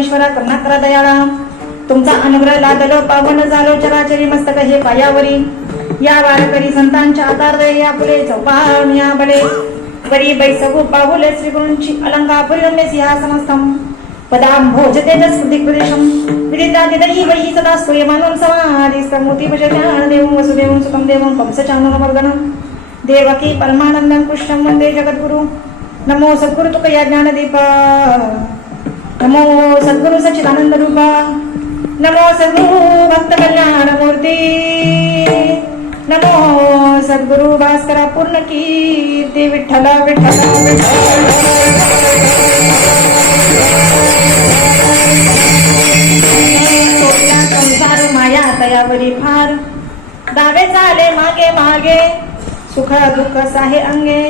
परमेश्वरा नमो करा दयाळा तुमचा अनुग्रह लादलो पावन झालो चराचरी मस्तक हे पायावरी. या वारकरी संतांच्या आधार या पुढे चौपावण्या बळे. वरी बैसगु बाहुल श्रीगुरूंची अलंकापुरी रम्य सिंहासनस्थम पदांभोज तेजस्मृती विदिता विदितादिदही वही सदा स्तूयमानं समाधिस्तमूर्ती भजत्यान देवं वसुदेवं सुतं देवं कंसचाननमर्दनं देवकी परमानन्दं कृष्णं वन्दे जगद्गुरु. नमो सद्गुरु तुकया ज्ञानदीपा. नमो सद्गुरु सच्चिदानंद रूपा नमो सद्गुरु भक्त कल्याण मूर्ती नमो सद्गुरु भास्करा पूर्ण कीर्ती विठ्ठल विठ्ठल संसार माया तयावरी फार दावे चाले मागे मागे सुख दुःख साहे अंगे.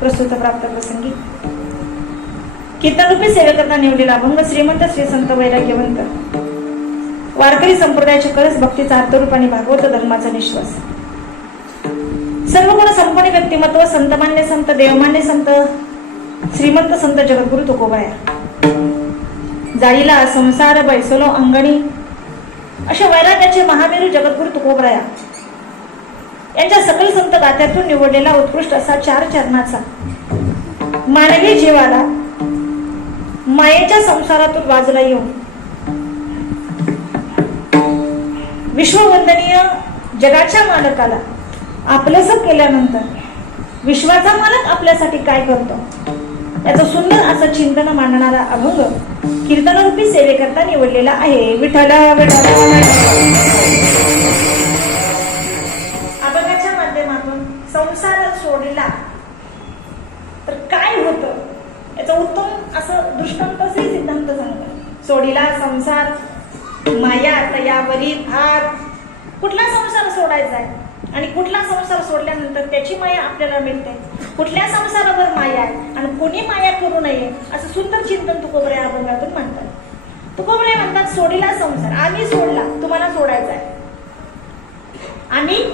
प्रस्तुत प्राप्त प्रसंगी. कीर्तनरूपी सेवेकरता निवडलेला अभंग श्रीमंत श्री संत वैराग्यवंत. वारकरी संप्रदायाच्या कळस भक्तीचा आत्मरूप आणि भागवत धर्माचा निश्वास. सर्व गुण संपन्न व्यक्तिमत्व संतमान्य संत देवमान्य संत श्रीमंत संत जगद्गुरु तुकोबाया. जाळीला संसार बैसलो अंगणी. अशा वैराग्याचे महामेरू जगद्गुरु तुकोबराया यांच्या सकल संत गात्यातून निवडलेला उत्कृष्ट असा चार चरणाचा. मानवी जीवाला मायेच्या संसारातून बाजूला येऊन. विश्ववंदनीय जगाच्या मालकाला आपलंस केल्यानंतर विश्वाचा मालक आपल्यासाठी काय करतो? याचं सुंदर असं चिंतन मांडणारा अभंग कीर्तनरूपी सेवेकरता निवडलेला आहे. विठ्ठल विठ्ठल. अभंगाच्या माध्यमातून संसार सोडला तर काय होतं? त्याचा उत्तम असं दृष्टांत श्री सिद्धांत सांगतात. सोडीला संसार माया तयावरी भार कुठला संसार सोडायचा आहे? आणि कुठला संसार सोडल्यानंतर त्याची माया आपल्याला मिळते? कुठल्या संसारावर माया आहे? आणि कोणी माया करू नये? असं सुंदर चिंतन तुकोबरे अभंगातून म्हणतात. तुकोबरे म्हणतात सोडीला संसार. आम्ही सोडला तुम्हाला सोडायचा आहे. आम्ही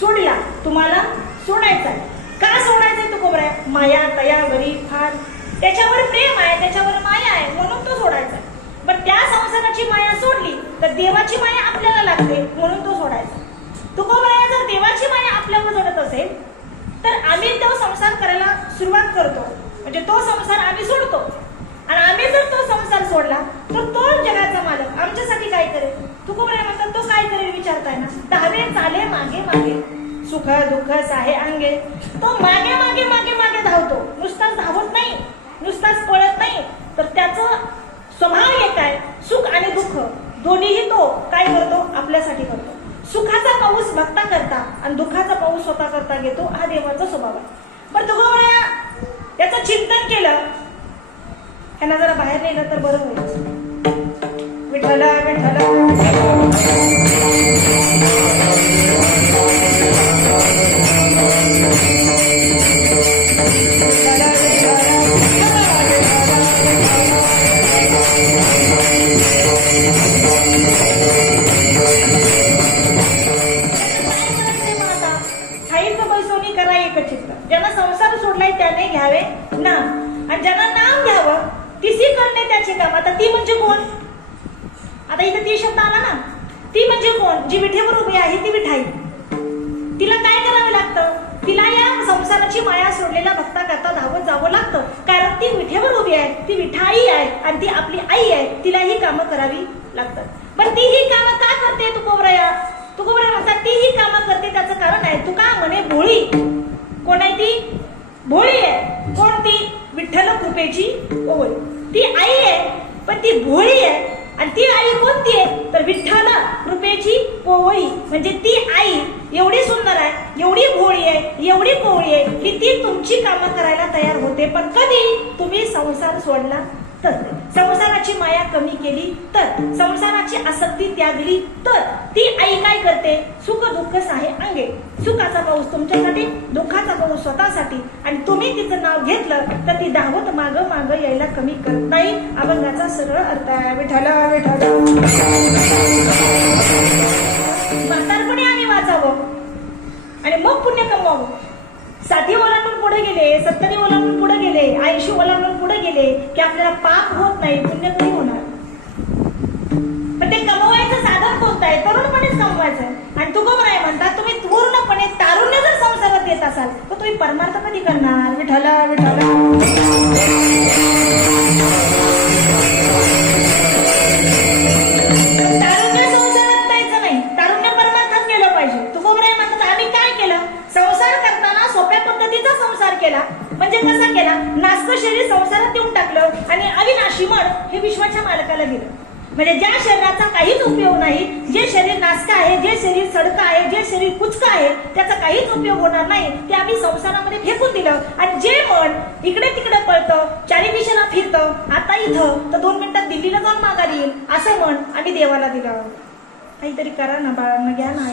सोडला तुम्हाला सोडायचा आहे. का सोडायचंय तुकोबऱ्या माया तयावरी फार त्याच्यावर प्रेम आहे त्याच्यावर माया आहे म्हणून तो सोडायचा. पण त्या संसाराची माया सोडली तर देवाची माया आपल्याला लागते म्हणून तो सोडायचा. तुकोबऱ्या जर देवाची माया आपल्यावर जोडत असेल तर आम्ही तो संसार करायला सुरुवात करतो. म्हणजे तो संसार आम्ही सोडतो. आणि आम्ही जर तो संसार सोडला तर तो जगाचा मालक आमच्यासाठी काय करेल? तुकोबऱ्या म्हणतात तो काय करेल? विचारताय ना. दहावे चाले मागे मागे सुख दुःख साहे अंगे. तो मागे मागे मागे मागे धावतो. नुसताच धावत नाही. नुसताच पळत नाही. तर त्याचं स्वभाव एक आहे. सुख आणि दुःख. दोन्हीही तो काय करतो? आपल्यासाठी करतो. सुखाचा पाऊस भक्ता करता आणि दुःखाचा पाऊस स्वतः करता घेतो हा देवाचा स्वभाव आहे. बरं तुकोबऱ्या याचं चिंतन केलं. ह्यांना जरा बाहेर नेलं तर बरं होईल. विठ्ठल विठ्ठल. तिसी काम. आता ती म्हणजे कोण? आता इथे ती शब्द आला ना. ती म्हणजे कोण? जी विठेवर उभी आहे ती विठाई. तिला काय करावं लागतं? तिला या संसाराची माया सोडलेल्या भक्ता करता धावत जावं लागतं. कारण ती विठेवर उभी आहे ती विठाई आहे आणि ती आपली आई आहे. तिला ही कामं करावी लागतात. पण ती ही कामं का करते तुकोबराया? तुकोबराया म्हणतात ती ही कामं करते त्याचं कारण आहे. तू का म्हणे भोळी. कोण आहे ती? भोळी आहे. कोण ती? विठ्ठल कृपेची ओळ ती आई आहे पण ती भोळी आहे. आणि ती आई कोणती आहे? तर विठ्ठल कृपेची कोवळी म्हणजे ती आई एवढी सुंदर आहे एवढी भोळी आहे एवढी कोवळी आहे की ती तुमची कामं करायला तयार होते. पण कधी तुम्ही संसार सोडला? तर संसाराची माया कमी केली तर संसाराची आसक्ती त्यागली तर ती आई काय करते? सुख दुःख साहे अंगे सुखाचा पाऊस तुमच्यासाठी दुःखाचा पाऊस स्वतःसाठी. आणि तुम्ही तिचं नाव घेतलं तर ती दावत माग माग यायला कमी करत नाही. अभंगाचा सरळ अर्थ आहे. विठ्ठल विठ्ठल. म्हातारपणे आम्ही वाचावं. आणि मग पुण्य कमवावं. साधी ओलांडून पुढे गेले सत्तरी ओलांडून पुढे गेले ऐंशी ओलांडून पुढे गेले की आपल्याला पाप होत नाही पुण्य कधी होणार. पण ते कमवायचं साधन कोणतं आहे? तरुणपणेच कमवायचं आणि तुकोबराय म्हणतात तुम्ही पूर्णपणे तारुण्य जर संसारात येत असाल तर तुम्ही परमार्थ कधी करणार? विठला विठला केला? म्हणजे कसा केला? नास्क शरीर संसारात येऊन टाकलं आणि अविनाशी मन हे विश्वाच्या मालकाला दिलं. म्हणजे ज्या शरीराचा काहीच उपयोग नाही जे शरीर नास्क आहे जे शरीर सडक आहे जे शरीर कुचक आहे त्याचा काहीच उपयोग होणार नाही ते आम्ही संसारामध्ये फेकून दिलं. आणि जे मन इकडे तिकडे पळतं चारी दिशेला फिरतं आता इथं तर दोन मिनिटात दिल्लीला जाऊन माघारी येईल असं मन आम्ही देवाला दिलं. काहीतरी करा ना बाळांना घ्या ना.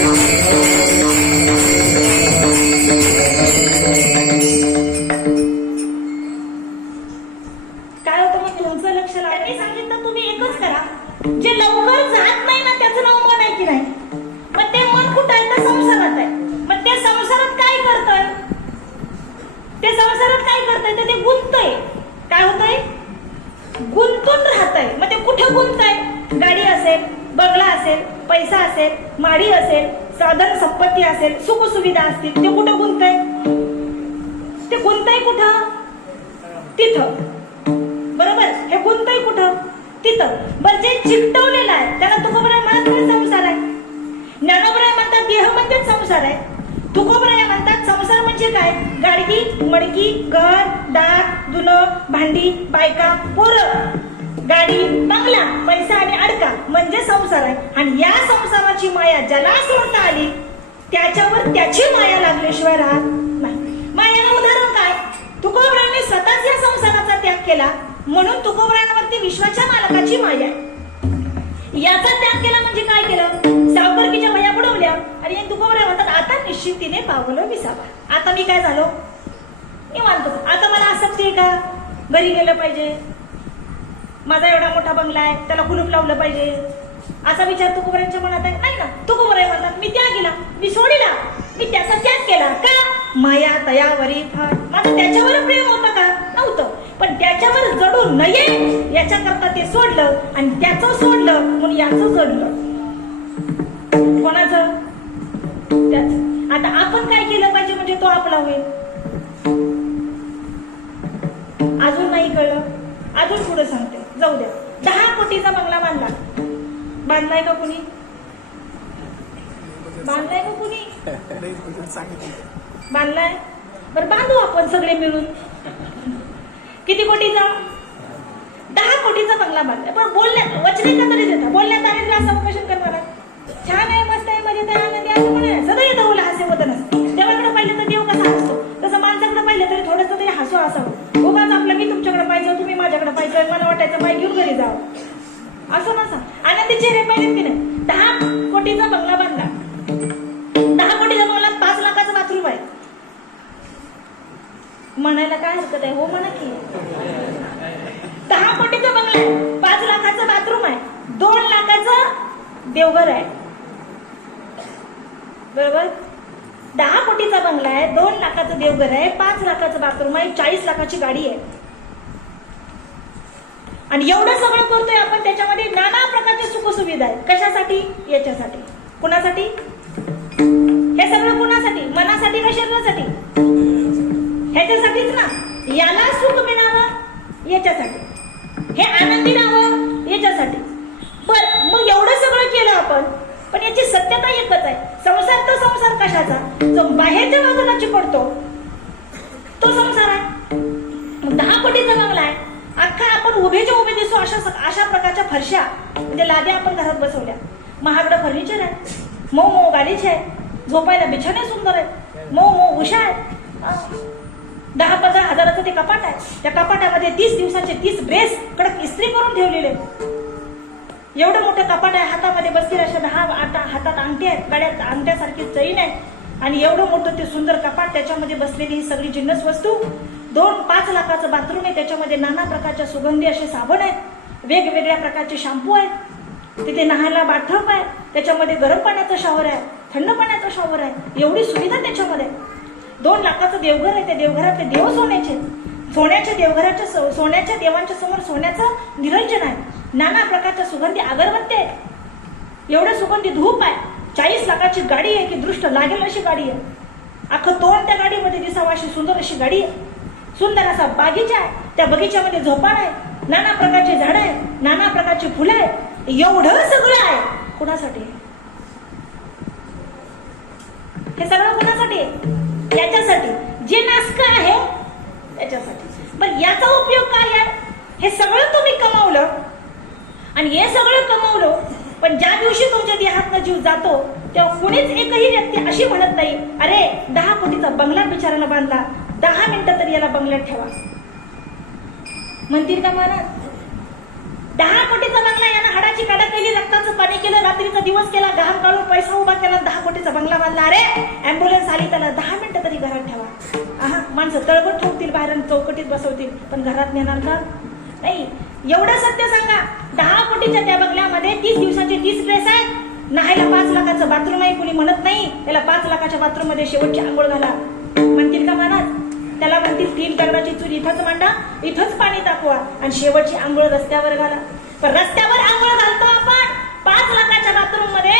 धुणं भांडी बायका पोरं. गाडी बंगला पैसा आणि अडका म्हणजे संसार आहे. आणि या संसाराची माया ज्याला सोडता आली त्याच्यावर त्याची माया लागल्याशिवाय राहत नाही. मायाला उदाहरण काय? तुकोबराने स्वतःच या संसाराचा त्याग केला. म्हणून तुकोबरांवरती विश्वाच्या मालकाची माया आहे. याचा त्याग केला म्हणजे काय केलं? सावकारकीच्या वया बुडवल्या. आणि तुकोबरा म्हणतात आता निश्चितीने पावलं विसावा आता मी काय झालो? निवांत आता मला आसक्ती आहे का? घरी गेलं पाहिजे. माझा एवढा मोठा बंगला आहे त्याला कुलूप लावलं पाहिजे. असा विचार तुकोबऱ्यांच्या मनात आहे. नाही ना? तुकोबराय म्हणतात मी त्या गेला मी सोडिला मी त्याचा त्याग केला. का? माया तयावरी फार माझं त्याच्यावर प्रेम होतं का? नव्हतं. पण त्याच्यावर जडू नये याच्याकरता ते सोडलं आणि त्याचं सोडलं म्हणून याचं जडलं. कोणाचं? त्याच. आता आपण काय केलं पाहिजे म्हणजे तो आपला होईल? अजून पुढे सांगते. जाऊ द्या. दहा कोटीचा बंगला बांधला. बांधलाय का कुणी? बांधलाय का कुणी? बांधलाय? बरं बांधू आपण सगळे मिळून. किती कोटीचा? दहा कोटीचा बंगला बांधलाय. पण बोलण्यात वचने का तरी देता? बोलण्यात आले असं उपशन करणार? छान आहे मस्त आहे मजेत आहे आनंदी आहे असं पण आहे. सदा येतं हसे होत होतं नसतं देवाकडे पाहिलं तर देव कसा हसतो. तसं माणसाकडे पाहिलं तरी थोडंसं तरी हसू असावं उगाच आपलं मी पाहिजे तुम्ही माझ्याकडे पाहिजे मला वाटायचं पाय घेऊन घरी जावं. असं नसा. आनंदी चेहरे पाहिजेत की नाही. दहा कोटीचा बंगला बांधला. दहा कोटीच्या बंगल्यात पाच लाखाचं बाथरूम आहे. म्हणायला काय हरकत आहे? हो म्हणा की. दहा कोटीचा बंगला आहे. पाच लाखाचं बाथरूम आहे. दोन लाखाचं देवघर आहे. बरोबर? दहा कोटीचा बंगला आहे. दोन लाखाचं देवघर आहे. पाच लाखाचं बाथरूम आहे. चाळीस लाखाची गाडी आहे. आणि एवढं सगळं करतोय आपण त्याच्यामध्ये नाना प्रकारच्या सुखसुविधा आहेत. कशासाठी? याच्यासाठी. कुणासाठी? हे सगळं कुणासाठी? मनासाठी का शरीरासाठी? ह्याच्यासाठीच ना. याला सुख मिळावं याच्यासाठी. हे आनंदी राहावं याच्यासाठी. बर मग एवढं सगळं केलं आपण पण याची सत्यता एकच आहे. संसार तो संसार कशाचा? जो बाहेरच्या बाजूला चिपडतो तो संसार आहे. दहा कोटी बंगला आहे. अख्खा आपण उभेच्या उभे दिसतो अशा अशा प्रकारच्या फरशा म्हणजे लाद्या आपण घरात बसवल्या. महागडं फर्निचर आहे. मऊ मऊ गालीचे आहे. झोपायला बिछाने सुंदर आहे. मऊ मऊ उशा आहे. दहा पंधरा हजाराचं ते कपाट आहे. त्या कपाटामध्ये तीस दिवसाचे तीस ड्रेस कडक इस्त्री करून ठेवलेले एवढं मोठं कपाट आहे हातामध्ये बसतील अशा दहा आता हातात अंगठी आहेत गळ्यात अंगठ्यासारखी चैन आहे. आणि एवढं मोठं ते सुंदर कपाट त्याच्यामध्ये बसलेली ही सगळी जिन्नस वस्तू दोन पाच लाखाचं बाथरूम आहे त्याच्यामध्ये नाना प्रकारच्या सुगंधी असे साबण आहेत वेगवेगळ्या प्रकारचे शॅम्पू आहेत. तिथे नहायला बाथटब आहे त्याच्यामध्ये गरम पाण्याचं शॉवर आहे थंड पाण्याचं शॉवर आहे एवढी सुविधा त्याच्यामध्ये. दोन लाखाचं देवघर आहे त्या देवघरातले देव सोन्याचे. सोन्याच्या देवघराच्या सोन्याच्या देवांच्या समोर सोन्याचं निरंजन आहे. नाना प्रकारच्या सुगंधी अगरबत्ती आहेत. एवढं सुगंधी धूप आहे. चाळीस लाखाची गाडी आहे की दृष्ट लागेल अशी गाडी आहे. अख्खं तोंड त्या गाडीमध्ये दिसावं अशी सुंदर अशी गाडी आहे. सुंदर असा बागीचा आहे. त्या बगीच्यामध्ये झोपाळ आहे. नाना प्रकारची झाडं आहे. नाना प्रकारची फुलं आहेत एवढं सगळं आहे. कुणासाठी? हे सगळं कुणासाठी? आहे? याच्यासाठी. जे नास्क आहे त्याच्यासाठी. पण याचा उपयोग काय आहे? हे सगळं तुम्ही कमावलं. आणि हे सगळं कमावलं पण ज्या दिवशी तुमच्या देहातनं जीव जातो तेव्हा कुणीच एकही व्यक्ती अशी म्हणत नाही अरे दहा कोटीचा बंगला बिचाराला बांधला दहा मिनिटं तरी याला बंगल्यात ठेवा. म्हणतील का महाराज दहा कोटीचा बंगला यानं हाडाची काडा केली रक्ताचं पाणी केलं रात्रीचा दिवस केला घाम काढून पैसा उभा केला दहा कोटीचा बंगला बांधला. अरे अँब्युलन्स आली त्याला दहा मिनिटं तरी घरात ठेवा. आहा माणसं तळबट ठेवतील बाहेर आणि चौकटीत बसवतील पण घरात नेणार का? नाही एवढं सत्य सांगा. दहा कोटीच्या त्या बंगल्यामध्ये तीस दिवसाचे तीस ड्रेस आहे. नाहीला पाच लाखाचं बाथरूम आहे कुणी म्हणत नाही. त्याला पाच लाखाच्या बाथरूममध्ये शेवटची आंघोळ घाला. म्हणतील का महाराज त्याला म्हणतील तीन दगडाची चूल इथंच मांडा इथंच पाणी तापवा आणि शेवटची आंघोळ रस्त्यावर घाला. पण रस्त्यावर आंघोळ घालतो आपण. पाच लाखाच्या बाथरूममध्ये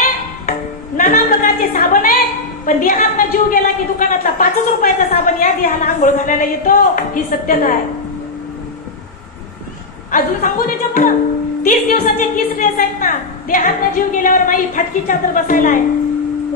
नाना प्रकारचे साबण आहेत. पण देहात जीव गेला की दुकानातला पाचच रुपयाचा साबण या देहाला आंघोळ घालायला येतो. ही सत्यता आहे. अजून सांगू त्याच्या पुढं? तीस दिवसाचे तीस ड्रेस आहेत ना. देहात जीव गेल्यावर माई फाटकी चादर बसायला आहे.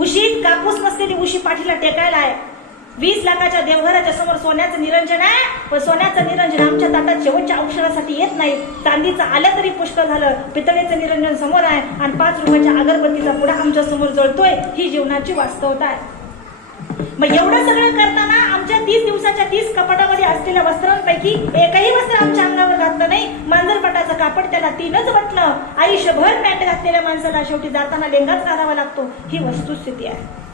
उशीत कापूस नसलेली उशी पाठीला टेकायला आहे. वीस लाखाच्या देवघराच्या समोर सोन्याचं निरंजन आहे पण सोन्याचं निरंजन आमच्या ताटात शेवटच्या औषधासाठी येत नाही. चांदीचं आलं तरी पुष्कळ झालं पितळेचं निरंजन समोर आहे आणि पाच रुपयाच्या अगरबत्तीचा पुढा आमच्यासमोर जळतोय ही जीवनाची वास्तवता आहे. मग एवढं सगळं करताना आमच्या तीस दिवसाच्या तीस कपाटामध्ये असलेल्या वस्त्रांपैकी एकही वस्त्र आमच्या अंगावर घातलं नाही. मांजरपटाचं कापड त्याला तीनच वाटलं. आयुष्यभर पॅन्ट घातलेल्या माणसाला शेवटी जाताना लेंगाच घालावा लागतो. ही वस्तुस्थिती आहे.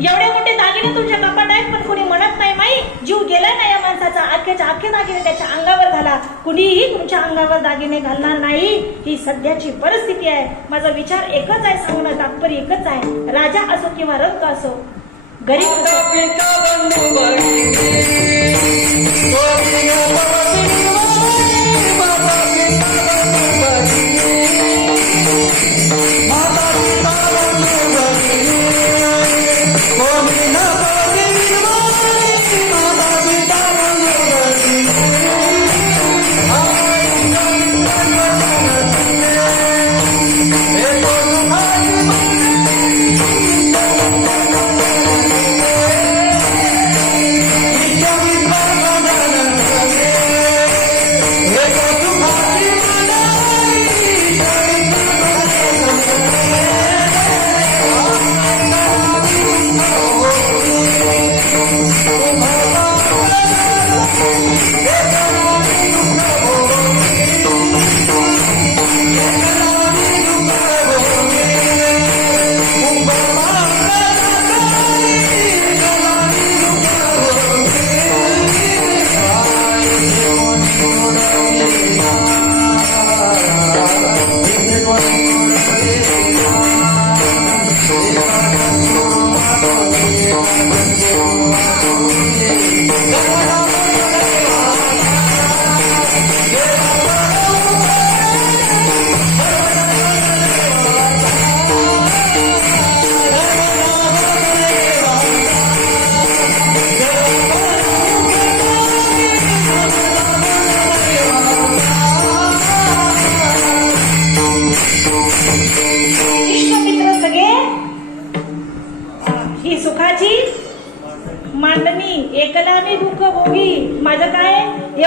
एवढे मोठे दागिने तुमच्या कपाट आहेत पण कोणी म्हणत नाही माई जीव गेला नाही या माणसाचा. अख्ख्याच्या अख्खे दागिने त्याच्या अंगावर घाला. कुणीही तुमच्या अंगावर दागिने घालणार नाही. ही सध्याची परिस्थिती आहे. माझा विचार एकच आहे सांगणं तात्पर्य एकच आहे. राजा असो किंवा रंग असो गरीब असो.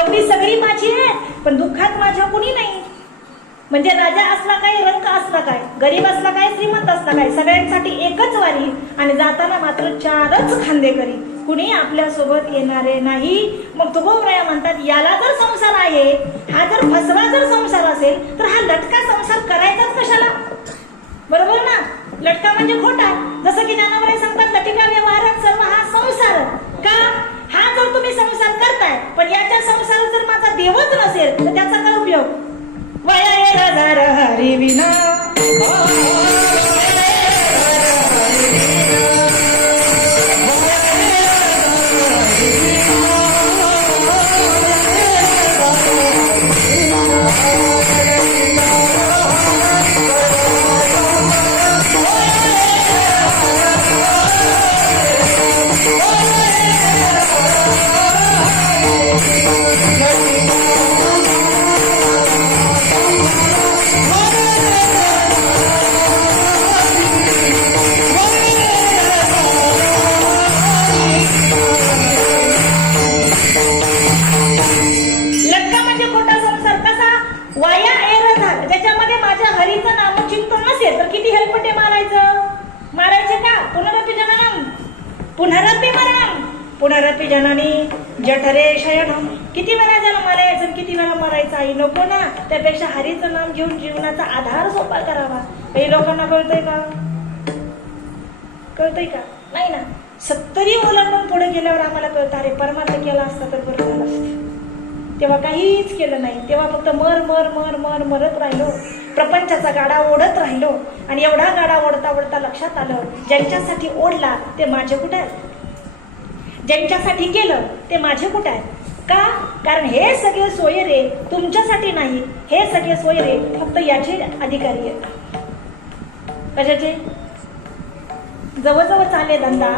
एवढी सगळी माझी आहे पण दुःखात माझ्या कुणी नाही. म्हणजे राजा असला काय रंग असला काय गरीब असला काय श्रीमंत असला काय सगळ्यांसाठी एकच वारी आणि जाताना मात्र चारच खांदे करी. कुणी आपल्यासोबत येणारे नाही. मग तुकोबराया म्हणतात याला जर संसार आहे हा जर फसवा जर संसार असेल तर हा लटका संसार करायचाच कशाला? बरोबर ना? लटका म्हणजे खोटा. जसं की ज्ञानावर सांगतात लटिका व्यवहारात सर्व हा संसार. का? हा जर तुम्ही संसार करताय पण याच्या संसारात जर माझा देवच नसेल तर त्याचा काय उपयोग? वया हरी विना. कळतंय का? का नाही ना. सत्तरी ओलांडून पुढे गेल्यावर आम्हाला कळतं अरे परमार्थ केला असता तर बरं झालं असतं. तेव्हा काहीच केलं नाही. तेव्हा फक्त मर मर मर मर मरत राहिलो. प्रपंचाचा गाडा ओढत राहिलो. आणि एवढा गाडा ओढता ओढता लक्षात आलं ज्यांच्यासाठी ओढला ते माझे कुठे आहेत? ज्यांच्यासाठी केलं ते माझे कुठे आहेत? का? कारण हे सगळे सोयरे तुमच्यासाठी नाही. हे सगळे सोयरे फक्त याचे अधिकारी आहेत. कशाचे? जवळजवळ चालले धंदा.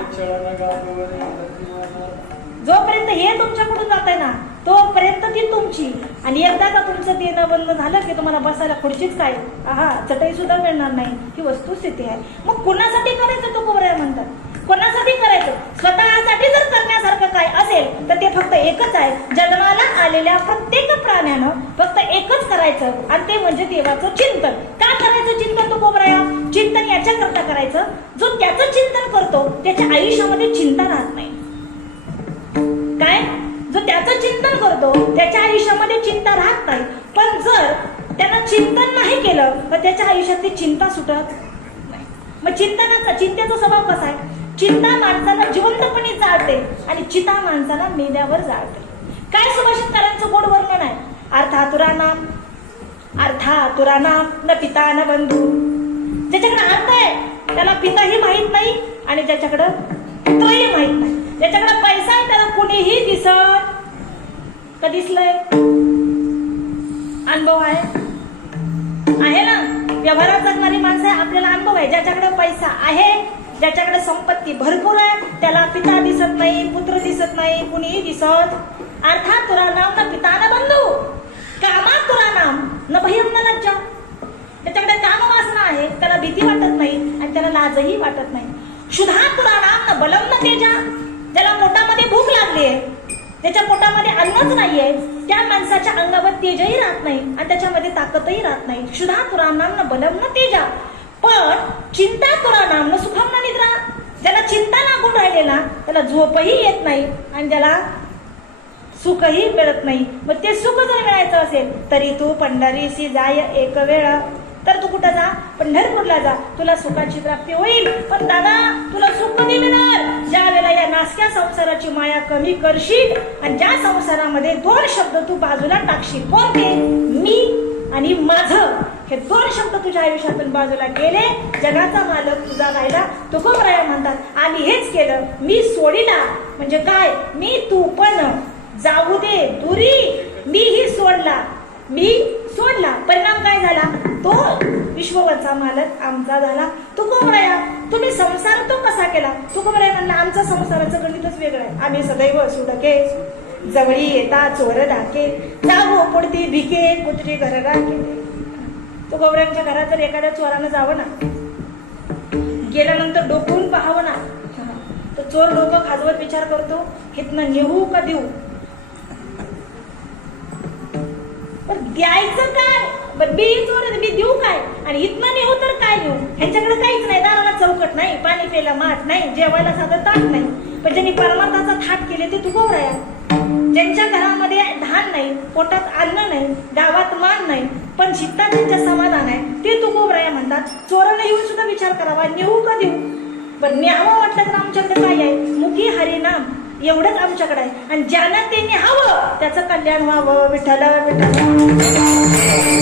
जोपर्यंत हे तुमच्याकडून जात आहे ना तोपर्यंत ती तुमची. आणि एकदा का तुमचं देणं बंद झालं की तुम्हाला बसायला खुर्चीच काय? आहा चटई सुद्धा मिळणार नाही. ही वस्तुस्थिती आहे. मग कुणासाठी करायचं तो कोबऱ्या म्हणतात? कोणासाठी करायचं? स्वतःसाठी जर करण्यासारखं काय असेल तर ते फक्त एकच आहे. जन्माला आलेल्या प्रत्येक प्राण्यानं फक्त एकच करायचं आणि ते म्हणजे देवाचं चिंतन. आयुष्यामध्ये चिंता राहत नाही. काय? जो त्याचं चिंतन करतो त्याच्या आयुष्यामध्ये चिंता राहत नाही. पण जर त्यानं चिंतन नाही केलं तर त्याच्या आयुष्यातली चिंता सुटत नाही. मग चिंतनाचा चिंतेचा स्वभाव कसा आहे? चिंता माणसाला जिवंतपणे जाळते आणि चिता माणसाला मेल्यावर जाळते. काय सुभाषितकारांचं गोड वर्णन आहे? अर्थातुरा नाम अर्थातुरा नाम न पिता न बंधू. ज्याच्याकडे अर्थ आहे त्याला पिताही माहीत नाही. आणि ज्याच्याकडं पुत्रही माहीत नाही. ज्याच्याकडे पैसा आहे त्याला कुणीही दिसत का दिसलंय अनुभव आहे? आहे ना? व्यवहारात जगणारी माणसं आहे आपल्याला अनुभव आहे. ज्याच्याकडे पैसा आहे ज्याच्याकडे संपत्ती भरपूर आहे त्याला पिता दिसत नाही पुत्र दिसत नाही कुणीही दिसत. अर्थात तुरा नाम ना पिता ना बंधू. कामात तुरा नाम न भयम ना लज्जा. त्याच्याकडे काम वासना आहे त्याला भीती वाटत नाही आणि त्याला लाजही वाटत नाही. क्षुधा तुरा बलम तेजा ज्याला पोटामध्ये भूक लागली आहे त्याच्या पोटामध्ये अन्नच नाहीये त्या माणसाच्या अंगावर तेजही राहत नाही आणि त्याच्यामध्ये ताकदही राहत नाही. क्षुधा तुरा बलम्न बलम तेजा पण चिंता तुरा सुखम निद्रा. ज्याला चिंता लागून राहिलेला त्याला झोपही येत नाही आणि ज्याला सुखही मिळत नाही. मग ते सुख जर मिळायचं असेल तरी तू पंढरीशी जाय एक वेळ. तर तू कुठं जा? पंढरपूरला जा. तुला सुखाची प्राप्ती होईल. पण दादा तुला सुख कधी मिळणार. ज्या वेळेला या नासक्या संसाराची माया कमी करशील आणि ज्या संसारामध्ये दोन शब्द तू बाजूला टाकशील कोणते मी आणि माझं. हे दोन शब्द तुझ्या आयुष्यातून बाजूला गेले. जगाचा मालक तुझा राहिला. तुकोबराया म्हणतात आम्ही हेच केलं. मी सोडिला. म्हणजे काय? मी तू पण. जाऊ दे दुरी. मीही सोडला. मी सोडला. परिणाम काय झाला? तो विश्ववरचा मालक आमचा झाला. तुकोबराया तुम्ही संसार तो कसा केला? तुकोबराया म्हणला आमचा संसाराचं गणितच वेगळं आहे. आम्ही सदैव सुडके. जवळी येता चोर डाके. जागो पडती भिके कुत्री घर राखे. तुकोबऱ्यांच्या घरात जर एखाद्या चोरानं जावं ना गेल्यानंतर डोकून पाहावं ना तर चोर डोकं खाजवत विचार करतो हितनं नेऊ का देऊ? पण द्यायचं काय? पण मी चोर मी देऊ काय? आणि इथनं नेऊ तर काय येऊ ह्यांच्याकडे काहीच नाही. दाराला चौकट नाही पाणी प्यायला माठ नाही जेवायला साधं ताट नाही. पण ज्यांनी परमार्थाचा थाट केले ते तू राया ज्यांच्या घरामध्ये धान नाही पोटात अन्न नाही गावात मान नाही पण शित्ता ज्यांच्या समाधान आहे ते तू गोवराया म्हणतात. चोराला येऊन सुद्धा विचार करावा नेऊ का देऊ? पण न्यावं वाटलं तर आमच्याकडे काय आहे? मुखी हरिनाम एवढंच आमच्याकडे आहे. आणि ज्यांना त्यांनी हवं त्याचं कल्याण व्हावं विठ्ठल विठ्ठल.